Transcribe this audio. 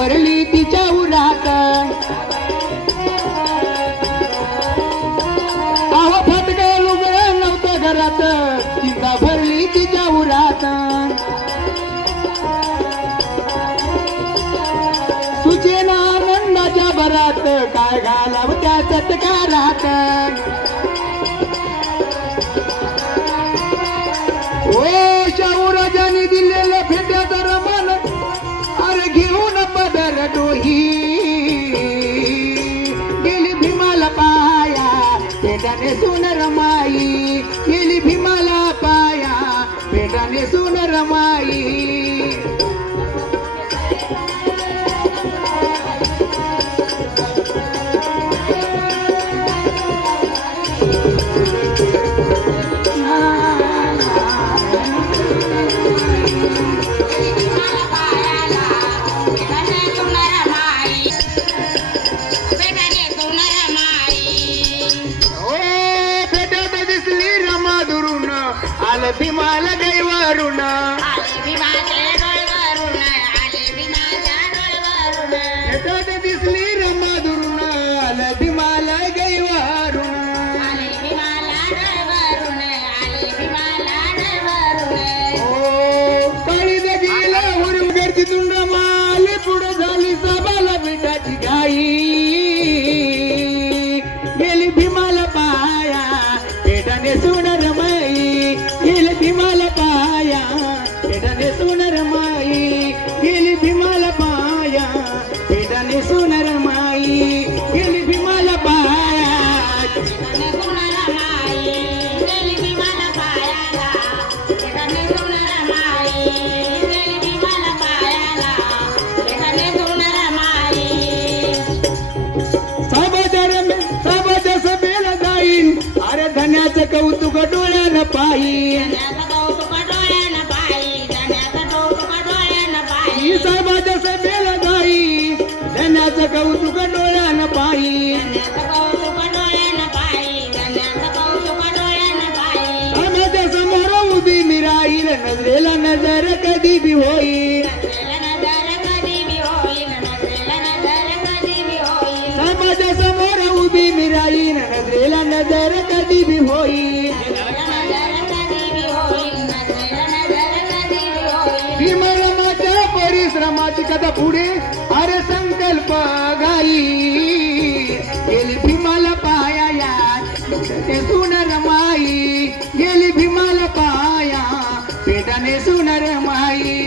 भरली तिच्या उरात आव फटका लुगडं नव्हतं घरात चिंता भरली तिच्या उरात सुचेना आनंदाच्या भरात काय घालाव त्या चटकारात ओ शाहूराजांनी दिलेलं फेट्याचं रमण अरे घेऊन पदर डोही गेली भीमाला पाया पेटाने सुनर माई गेली भीमाला पाया पेटाने सुनर माई आले भीमाला गैवारून दिसली रमा दुरून आले भीमाला गैवारून काळी दगीला उडून गर्दी तुंड माले पुढे झाली सभाला बिटाची गाई गेली भीमाला पाया पेटाने सुनर माई गेली भीमाला पाया पेटाने सुनर माई गेली भीमाला पाया पेटाने सुनर माई गेली भीमाला पाया अरे धन्याचं कौतुक डोळ्यानं पाही साहेबाच्या सभेला जाई धन्याचं कौतुक डोळ्यानं पाही आम्हाच्या समोर उभी मी राहील नजरेला नजर कधी बी होईल साहेबाच्या समोर उभी मी राहील नजरेला नजर कधी बी होईल भीमरमाच्या परिश्रमाची कथा पुढे अरे संकल्प गाई गेली भीमाला पाया ते सुनर माई गेली भीमाला पाया पेटाने सुनर माई